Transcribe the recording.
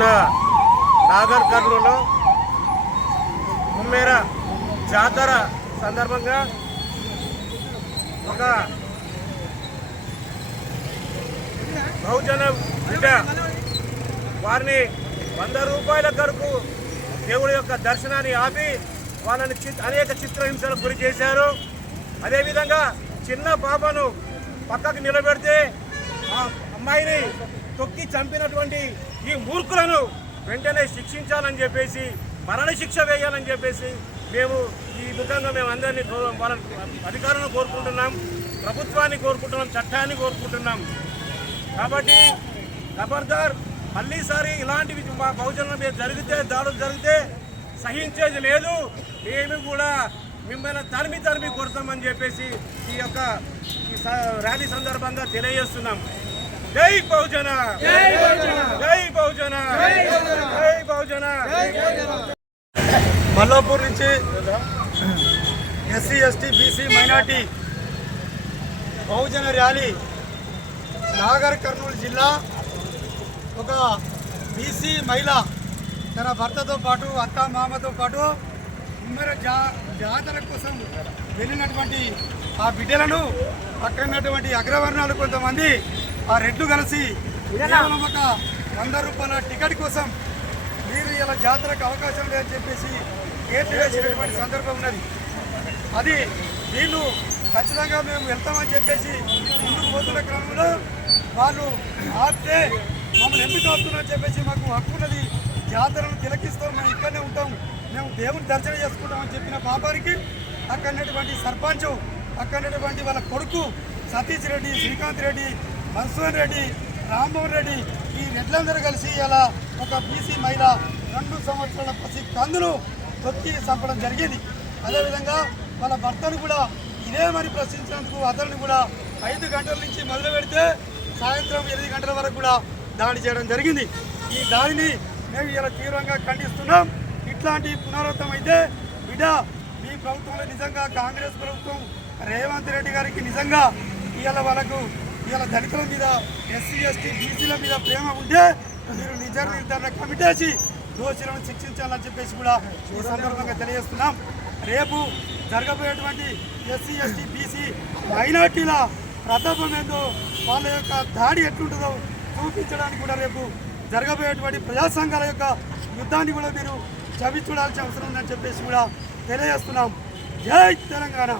మొన్న నాగర్ కర్నూలులో కుమ్మేర జాతర సందర్భంగా ఒక బహుజన బిడ్డ వారిని 100 రూపాయల కొరకు దేవుడి యొక్క దర్శనాన్ని ఆపి వాళ్ళని అనేక చిత్రహింసలకు గురి చేశారు. అదేవిధంగా చిన్న పాపను పక్కకు నిలబెడితే ఆ అమ్మాయిని తొక్కి చంపినటువంటి ఈ మూర్ఖులను వెంటనే శిక్షించాలని చెప్పేసి, మరణ శిక్ష వేయాలని చెప్పేసి మేము ఈ ముఖంగా మేము అందరినీ వాళ్ళ అధికారులను కోరుకుంటున్నాం, ప్రభుత్వాన్ని కోరుకుంటున్నాం, చట్టాన్ని కోరుకుంటున్నాం. కాబట్టి ఖబర్దార్, మళ్ళీసారి ఇలాంటివి మా బహుజనుల మీద దాడులు జరిగితే సహించేది లేదు. మేము కూడా మిమ్మల్ని తరిమి కొడతామని చెప్పేసి ఈ యొక్క ర్యాలీ సందర్భంగా తెలియజేస్తున్నాం. జై బహుజన, జై బహుజన, జై బహుజన. మల్లాపూర్ నుంచి ఎస్సీ ఎస్టీ బీసీ మైనార్టీ బహుజన ర్యాలీ నాగర్ కర్నూలు జిల్లా. ఒక బీసీ మహిళ తన భర్తతో పాటు అత్త మామతో పాటు కుమ్మేర జాతర కోసం వెళ్ళినటువంటి ఆ బిడ్డలను అక్కడున్నటువంటి అగ్రవర్ణాలు కొంతమంది ఆ రెడ్లు కలిసి కేవలం ఒక 100 రూపాయల టికెట్ కోసం మీరు ఇలా జాతరకు అవకాశం లేదని చెప్పేసి గేట్లు వేసినటువంటి సందర్భం ఉన్నది. అది వీళ్ళు ఖచ్చితంగా మేము వెళ్తామని చెప్పేసి ముందుకు పోతున్న క్రమంలో వాళ్ళు ఆపితే మమ్మల్ని ఎందుకు ఆపుతున్నారని చెప్పేసి, మాకు హక్కు ఉన్నది, జాతరను తిలకిస్తాం, మేము ఇక్కడనే ఉంటాం, మేము దేవుని దర్శనం చేసుకుంటామని చెప్పిన పాపానికి అక్కడటువంటి సర్పంచ్, అక్కడటువంటి వాళ్ళ కొడుకు సతీష్ రెడ్డి, శ్రీకాంత్ రెడ్డి, మన్సూర్ రెడ్డి, రామ్మోహన్ రెడ్డి, ఈ రెడ్లందరూ కలిసి ఇలా ఒక బీసీ మహిళ 2 సంవత్సరాల పసి కందును తొక్కి చంపడం జరిగింది. అదేవిధంగా వాళ్ళ భర్తను కూడా ఇదే మరి ప్రశ్నించినందుకు అతన్ని కూడా 5 గంటల నుంచి మొదలు పెడితే సాయంత్రం 8 గంటల వరకు కూడా దాడి చేయడం జరిగింది. ఈ దాడిని మేము ఇలా తీవ్రంగా ఖండిస్తున్నాం. ఇట్లాంటి పునరావృతం అయితే బిడ్డ, మీ ప్రభుత్వంలో నిజంగా కాంగ్రెస్ ప్రభుత్వం రేవంత్ రెడ్డి గారికి నిజంగా ఇవాళ దళితుల మీద, ఎస్సీ ఎస్టీ బీసీల మీద ప్రేమ ఉంటే మీరు నిజ నిర్ధారణ కమిటీ వేసి దోషులను శిక్షించాలని చెప్పేసి కూడా ఈ సందర్భంగా తెలియజేస్తున్నాం. రేపు జరగబోయేటువంటి ఎస్సీ ఎస్టీ బీసీ మైనార్టీల ప్రతాపం ఏందో, వాళ్ళ యొక్క దాడి ఎట్లుంటుందో చూపించడానికి కూడా రేపు జరగబోయేటువంటి ప్రజా సంఘాల యొక్క యుద్ధాన్ని కూడా మీరు చవి చూడాల్సిన అవసరం ఉందని చెప్పేసి కూడా తెలియజేస్తున్నాం. జై తెలంగాణ.